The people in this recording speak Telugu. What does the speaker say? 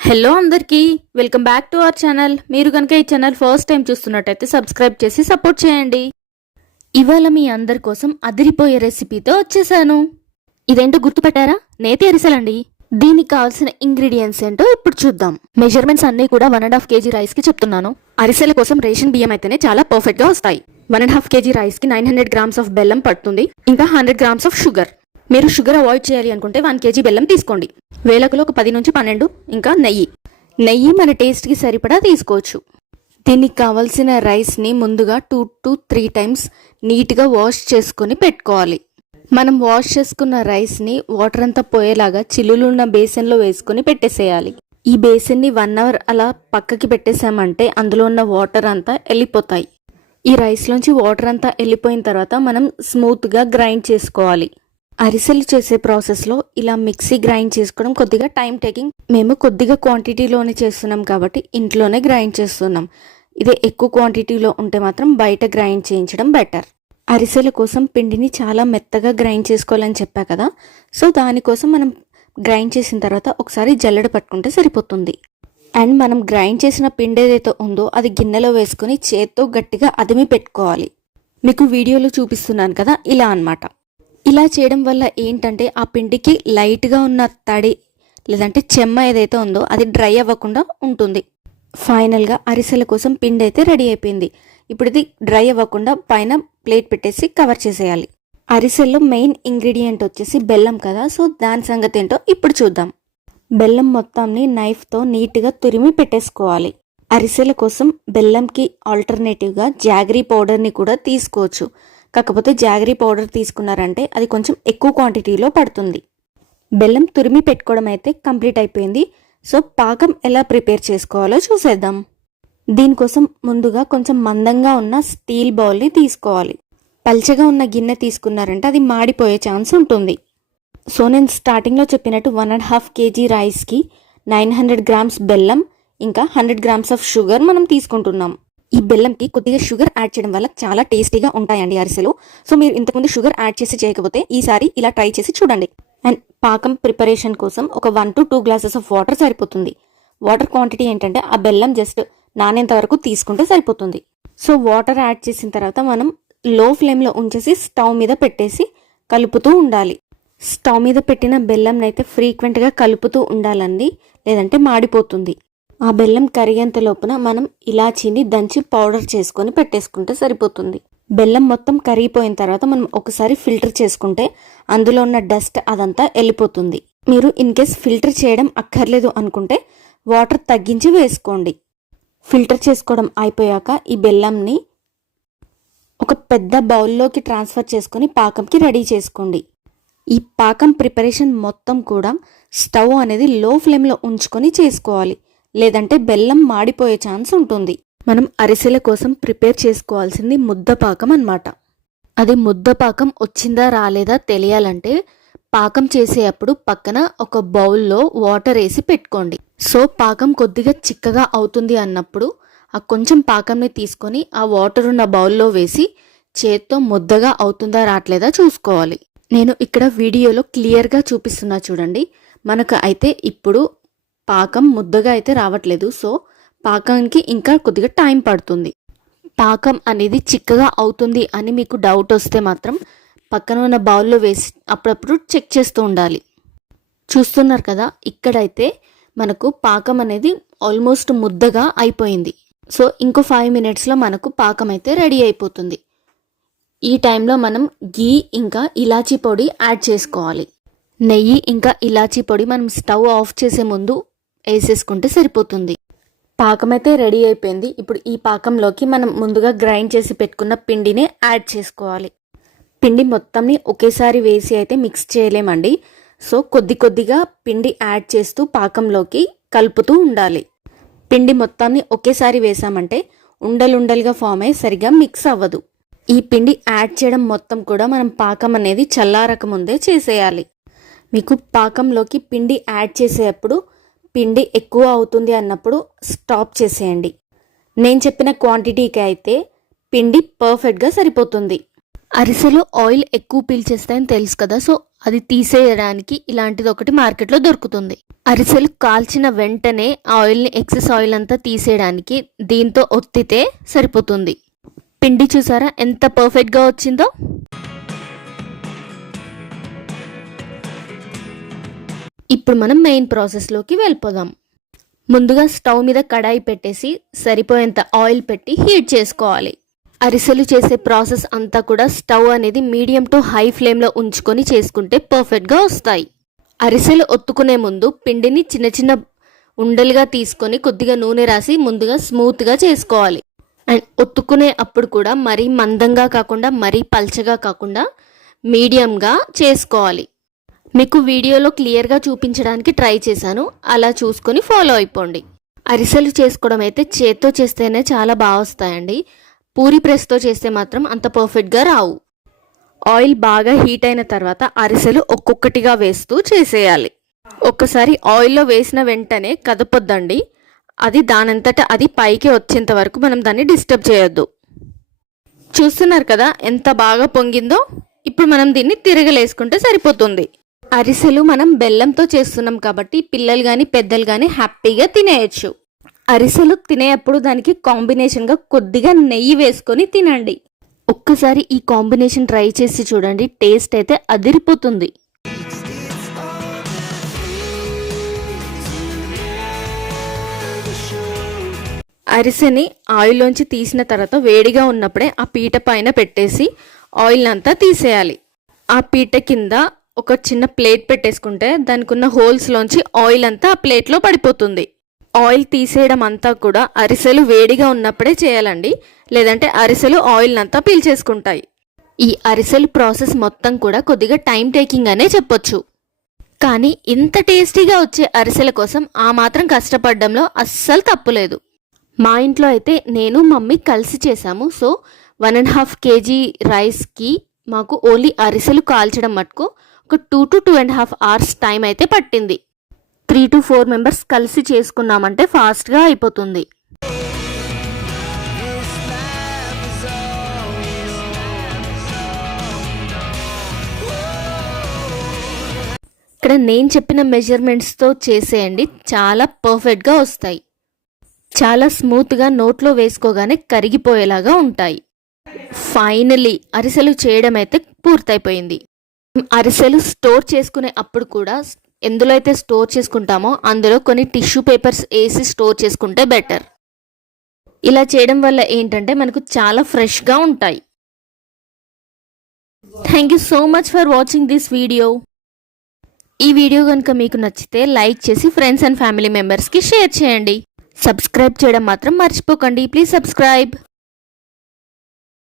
హలో అందరికీ welcome back to our channel. మీరు కనుక ఈ ఛానల్ ఫస్ట్ టైం చూస్తున్నట్టయితే సబ్స్క్రైబ్ చేసి సపోర్ట్ చేయండి. ఇవాళ మీ అందరి కోసం అదిరిపోయే రెసిపీతో వచ్చేసాను. ఇదేంటో గుర్తుపెట్టారా? నేతి అరిసెలండి. దీనికి కావాల్సిన ఇంగ్రీడియంట్స్ ఏంటో ఇప్పుడు చూద్దాం. మెజర్మెంట్స్ అన్నీ కూడా వన్ అండ్ హాఫ్ కేజీ రైస్కి చెప్తున్నాను. అరిసెల కోసం రేషన్ బియ్యం అయితేనే చాలా పర్ఫెక్ట్గా వస్తాయి. వన్ అండ్ హాఫ్ కేజీ రైస్కి నైన్ హండ్రెడ్ గ్రామ్స్ ఆఫ్ బెల్లం పడుతుంది. ఇంకా హండ్రెడ్ గ్రామ్స్ ఆఫ్ షుగర్ మీరు షుగర్ అవాయిడ్ చేయాలి అనుకుంటే వన్ కేజీ బెల్లం తీసుకోండి. వేలకులో ఒక పది నుంచి పన్నెండు ఇంకా నెయ్యి. నెయ్యి మన టేస్ట్కి సరిపడా తీసుకోవచ్చు. దీనికి కావాల్సిన రైస్ని ముందుగా టూ టు త్రీ టైమ్స్ నీట్గా వాష్ చేసుకొని పెట్టుకోవాలి. మనం వాష్ చేసుకున్న రైస్ని వాటర్ అంతా పోయేలాగా చిల్లులున్న బేసిన్లో వేసుకొని పెట్టేసేయాలి. ఈ బేసిన్ని వన్ అవర్ అలా పక్కకి పెట్టేసామంటే అందులో ఉన్న వాటర్ అంతా వెళ్ళిపోతాయి. ఈ రైస్లోంచి వాటర్ అంతా వెళ్ళిపోయిన తర్వాత మనం స్మూత్గా గ్రైండ్ చేసుకోవాలి. అరిసెలు చేసే ప్రాసెస్లో ఇలా మిక్సీ గ్రైండ్ చేసుకోవడం కొద్దిగా టైం టేకింగ్. మేము కొద్దిగా క్వాంటిటీలోనే చేస్తున్నాం కాబట్టి ఇంట్లోనే గ్రైండ్ చేస్తున్నాం. ఇదే ఎక్కువ క్వాంటిటీలో ఉంటే మాత్రం బయట గ్రైండ్ చేయించడం బెటర్. అరిసెల కోసం పిండిని చాలా మెత్తగా గ్రైండ్ చేసుకోవాలని చెప్పా కదా. సో దానికోసం మనం గ్రైండ్ చేసిన తర్వాత ఒకసారి జల్లెడ పట్టుకుంటే సరిపోతుంది. అండ్ మనం గ్రైండ్ చేసిన పిండి ఏదైతే ఉందో అది గిన్నెలో వేసుకుని చేత్తో గట్టిగా అదిమి పెట్టుకోవాలి. మీకు వీడియోలో చూపిస్తున్నాను కదా ఇలా అన్నమాట. ఇలా చేయడం వల్ల ఏంటంటే ఆ పిండికి లైట్గా ఉన్న తడి లేదంటే చెమ్మ ఏదైతే ఉందో అది డ్రై అవ్వకుండా ఉంటుంది. ఫైనల్గా అరిసెల కోసం పిండి అయితే రెడీ అయిపోయింది. ఇప్పుడు ఇది డ్రై అవ్వకుండా పైన ప్లేట్ పెట్టేసి కవర్ చేసేయాలి. అరిసెల్లో మెయిన్ ఇంగ్రీడియంట్ వచ్చేసి బెల్లం కదా సో దాని సంగతి ఏంటో ఇప్పుడు చూద్దాం. బెల్లం మొత్తాన్ని నైఫ్తో నీట్గా తురిమి పెట్టేసుకోవాలి. అరిసెల కోసం బెల్లంకి ఆల్టర్నేటివ్గా జాగరీ పౌడర్ని కూడా తీసుకోవచ్చు. కాకపోతే జాగరీ పౌడర్ తీసుకున్నారంటే అది కొంచెం ఎక్కువ క్వాంటిటీలో పడుతుంది. బెల్లం తురిమి పెట్టుకోవడం అయితే కంప్లీట్ అయిపోయింది. సో పాకం ఎలా ప్రిపేర్ చేసుకోవాలో చూసేద్దాం. దీనికోసం ముందుగా కొంచెం మందంగా ఉన్న స్టీల్ బౌల్ని తీసుకోవాలి. పల్చగా ఉన్న గిన్నె తీసుకున్నారంటే అది మాడిపోయే ఛాన్స్ ఉంటుంది. సో నేను స్టార్టింగ్లో చెప్పినట్టు వన్ అండ్ హాఫ్ కేజీ రైస్కి నైన్ హండ్రెడ్ గ్రామ్స్ బెల్లం ఇంకా హండ్రెడ్ గ్రామ్స్ ఆఫ్ షుగర్ మనం తీసుకుంటున్నాం. ఈ బెల్లంకి కొద్దిగా షుగర్ యాడ్ చేయడం వల్ల చాలా టేస్టీగా ఉంటాయండి అరిసెలు. సో మీరు ఇంతకుముందు షుగర్ యాడ్ చేసి చేయకపోతే ఈసారి ఇలా ట్రై చేసి చూడండి. అండ్ పాకం ప్రిపరేషన్ కోసం ఒక one to two glasses of water సరిపోతుంది. వాటర్ క్వాంటిటీ ఏంటంటే ఆ బెల్లం జస్ట్ నానేంత వరకు తీసుకుంటే సరిపోతుంది. సో వాటర్ యాడ్ చేసిన తర్వాత మనం లో ఫ్లేమ్లో ఉంచేసి స్టవ్ మీద పెట్టేసి కలుపుతూ ఉండాలి. స్టవ్ మీద పెట్టిన బెల్లంనైతే అయితే ఫ్రీక్వెంట్గా కలుపుతూ ఉండాలండి లేదంటే మాడిపోతుంది. ఆ బెల్లం కరిగేంత లోపున మనం ఇలాచీని దంచి పౌడర్ చేసుకొని పెట్టేసుకుంటే సరిపోతుంది. బెల్లం మొత్తం కరిగిపోయిన తర్వాత మనం ఒకసారి ఫిల్టర్ చేసుకుంటే అందులో ఉన్న డస్ట్ అదంతా వెళ్ళిపోతుంది. మీరు ఇన్ కేస్ ఫిల్టర్ చేయడం అక్కర్లేదు అనుకుంటే వాటర్ తగ్గించి వేసుకోండి. ఫిల్టర్ చేసుకోవడం అయిపోయాక ఈ బెల్లంని ఒక పెద్ద బౌల్లోకి ట్రాన్స్ఫర్ చేసుకొని పాకంకి రెడీ చేసుకోండి. ఈ పాకం ప్రిపరేషన్ మొత్తం కూడా స్టవ్ అనేది లో ఫ్లేమ్లో ఉంచుకొని చేసుకోవాలి. లేదంటే బెల్లం మాడిపోయే ఛాన్స్ ఉంటుంది. మనం అరిసెల కోసం ప్రిపేర్ చేసుకోవాల్సింది ముద్ద పాకం అన్నమాట. అది ముద్ద పాకం వచ్చిందా రాలేదా తెలియాలంటే పాకం చేసేటప్పుడు పక్కన ఒక బౌల్లో వాటర్ వేసి పెట్టుకోండి. సో పాకం కొద్దిగా చిక్కగా అవుతుంది అన్నప్పుడు ఆ కొంచెం పాకంని తీసుకొని ఆ వాటర్ ఉన్న బౌల్లో వేసి చేత్తో ముద్దగా అవుతుందా రావట్లేదా చూసుకోవాలి. నేను ఇక్కడ వీడియోలో క్లియర్గా చూపిస్తున్నా చూడండి. మనకు అయితే ఇప్పుడు పాకం ముద్దగా అయితే రావట్లేదు. సో పాకానికి ఇంకా కొద్దిగా టైం పడుతుంది. పాకం అనేది చిక్కగా అవుతుంది అని మీకు డౌట్ వస్తే మాత్రం పక్కన ఉన్న బౌల్లో వేసి అప్పుడప్పుడు చెక్ చేస్తూ ఉండాలి. చూస్తున్నారు కదా ఇక్కడైతే మనకు పాకం అనేది ఆల్మోస్ట్ ముద్దగా అయిపోయింది. సో ఇంకో ఫైవ్ మినిట్స్లో మనకు పాకం అయితే రెడీ అయిపోతుంది. ఈ టైంలో మనం గీ ఇంకా ఇలాచీ పొడి యాడ్ చేసుకోవాలి. నెయ్యి ఇంకా ఇలాచీ పొడి మనం స్టవ్ ఆఫ్ చేసే ముందు వేసేసుకుంటే సరిపోతుంది. పాకం అయితే రెడీ అయిపోయింది. ఇప్పుడు ఈ పాకంలోకి మనం ముందుగా గ్రైండ్ చేసి పెట్టుకున్న పిండిని యాడ్ చేసుకోవాలి. పిండి మొత్తంని ఒకేసారి వేసి అయితే మిక్స్ చేయలేమండి. సో కొద్ది కొద్దిగా పిండి యాడ్ చేస్తూ పాకంలోకి కలుపుతూ ఉండాలి. పిండి మొత్తాన్ని ఒకేసారి వేసామంటే ఉండలుండలుగా ఫామ్ అయ్యి సరిగా మిక్స్ అవ్వదు. ఈ పిండి యాడ్ చేయడం మొత్తం కూడా మనం పాకం అనేది చల్లారక ముందే చేసేయాలి. మీకు పాకంలోకి పిండి యాడ్ చేసేటప్పుడు పిండి ఎక్కువ అవుతుంది అన్నప్పుడు స్టాప్ చేసేయండి. నేను చెప్పిన క్వాంటిటీకి అయితే పిండి పర్ఫెక్ట్గా సరిపోతుంది. అరిసెలో ఆయిల్ ఎక్కువ పీల్చేస్తాయని తెలుసు కదా సో అది తీసేయడానికి ఇలాంటిది ఒకటి మార్కెట్లో దొరుకుతుంది. అరిసెలు కాల్చిన వెంటనే ఆయిల్ని ఎక్సెస్ ఆయిల్ అంతా తీసేయడానికి దీంతో ఒత్తితే సరిపోతుంది. పిండి చూసారా ఎంత పర్ఫెక్ట్గా వచ్చిందో? ఇప్పుడు మనం మెయిన్ ప్రాసెస్లోకి వెళ్ళిపోదాం. ముందుగా స్టవ్ మీద కడాయి పెట్టేసి సరిపోయేంత ఆయిల్ పెట్టి హీట్ చేసుకోవాలి. అరిసెలు చేసే ప్రాసెస్ అంతా కూడా స్టవ్ అనేది మీడియం టు హై ఫ్లేమ్లో ఉంచుకొని చేసుకుంటే పర్ఫెక్ట్గా వస్తాయి. అరిసెలు ఒత్తుకునే ముందు పిండిని చిన్న చిన్న ఉండలుగా తీసుకొని కొద్దిగా నూనె రాసి ముందుగా స్మూత్గా చేసుకోవాలి. అండ్ ఒత్తుకునే అప్పుడు కూడా మరీ మందంగా కాకుండా మరీ పల్చగా కాకుండా మీడియంగా చేసుకోవాలి. మీకు వీడియోలో క్లియర్గా చూపించడానికి ట్రై చేశాను. అలా చూసుకొని ఫాలో అయిపోండి. అరిసెలు చేసుకోవడం అయితే చేత్తో చేస్తేనే చాలా బాగా వస్తాయండి. పూరి ప్రెస్తో చేస్తే మాత్రం అంత పర్ఫెక్ట్గా రావు. ఆయిల్ బాగా హీట్ అయిన తర్వాత అరిసెలు ఒక్కొక్కటిగా వేస్తూ చేసేయాలి. ఒక్కసారి ఆయిల్లో వేసిన వెంటనే కదపొద్దండి. అది దానంతట అది పైకి వచ్చేంత వరకు మనం దాన్ని డిస్టర్బ్ చేయొద్దు. చూస్తున్నారు కదా ఎంత బాగా పొంగిందో? ఇప్పుడు మనం దీన్ని తిరగలేసుకుంటే సరిపోతుంది. అరిసెలు మనం బెల్లంతో చేస్తున్నాం కాబట్టి పిల్లలు కానీ పెద్దలు కానీ హ్యాపీగా తినేయచ్చు. అరిసెలు తినేటప్పుడు దానికి కాంబినేషన్గా కొద్దిగా నెయ్యి వేసుకొని తినండి. ఒక్కసారి ఈ కాంబినేషన్ ట్రై చేసి చూడండి టేస్ట్ అయితే అదిరిపోతుంది. అరిసెని ఆయిల్లోంచి తీసిన తర్వాత వేడిగా ఉన్నప్పుడే ఆ పీట పైన పెట్టేసి ఆయిల్ అంతా తీసేయాలి. ఆ పీట కింద ఒక చిన్న ప్లేట్ పెట్టేసుకుంటే దానికి ఉన్న హోల్స్లోంచి ఆయిల్ అంతా ఆ ప్లేట్లో పడిపోతుంది. ఆయిల్ తీసేయడం అంతా కూడా అరిసెలు వేడిగా ఉన్నప్పుడే చేయాలండి. లేదంటే అరిసెలు ఆయిల్ అంతా పీల్చేసుకుంటాయి. ఈ అరిసెలు ప్రాసెస్ మొత్తం కూడా కొద్దిగా టైం టేకింగ్ అనే చెప్పొచ్చు. కానీ ఇంత టేస్టీగా వచ్చే అరిసెల కోసం ఆ మాత్రం కష్టపడడంలో అస్సలు తప్పులేదు. మా ఇంట్లో అయితే నేను మమ్మీ కలిసి చేశాము. So one and half KG రైస్కి మాకు ఓన్లీ అరిసెలు కాల్చడం మటుకు ఒక two to two and half hours time అయితే పట్టింది. త్రీ టు ఫోర్ మెంబర్స్ కలిసి చేసుకున్నామంటే ఫాస్ట్గా అయిపోతుంది. ఇక్కడ నేను చెప్పిన మెజర్మెంట్స్తో చేసేయండి చాలా పర్ఫెక్ట్గా వస్తాయి. చాలా స్మూత్గా నోట్లో వేసుకోగానే కరిగిపోయేలాగా ఉంటాయి. ఫైనలీ అరిసెలు చేయడం అయితే పూర్తయిపోయింది. అరిసెలు స్టోర్ చేసుకునే అప్పుడు కూడా ఎందులో అయితే స్టోర్ చేసుకుంటామో అందులో కొన్ని టిష్యూ పేపర్స్ వేసి స్టోర్ చేసుకుంటే బెటర్. ఇలా చేయడం వల్ల ఏంటంటే మనకు చాలా ఫ్రెష్గా ఉంటాయి. Thank you so much for watching this video ఈ వీడియో కనుక మీకు నచ్చితే లైక్ చేసి ఫ్రెండ్స్ అండ్ ఫ్యామిలీ మెంబర్స్కి షేర్ చేయండి. సబ్స్క్రైబ్ చేయడం మాత్రం మర్చిపోకండి. Please subscribe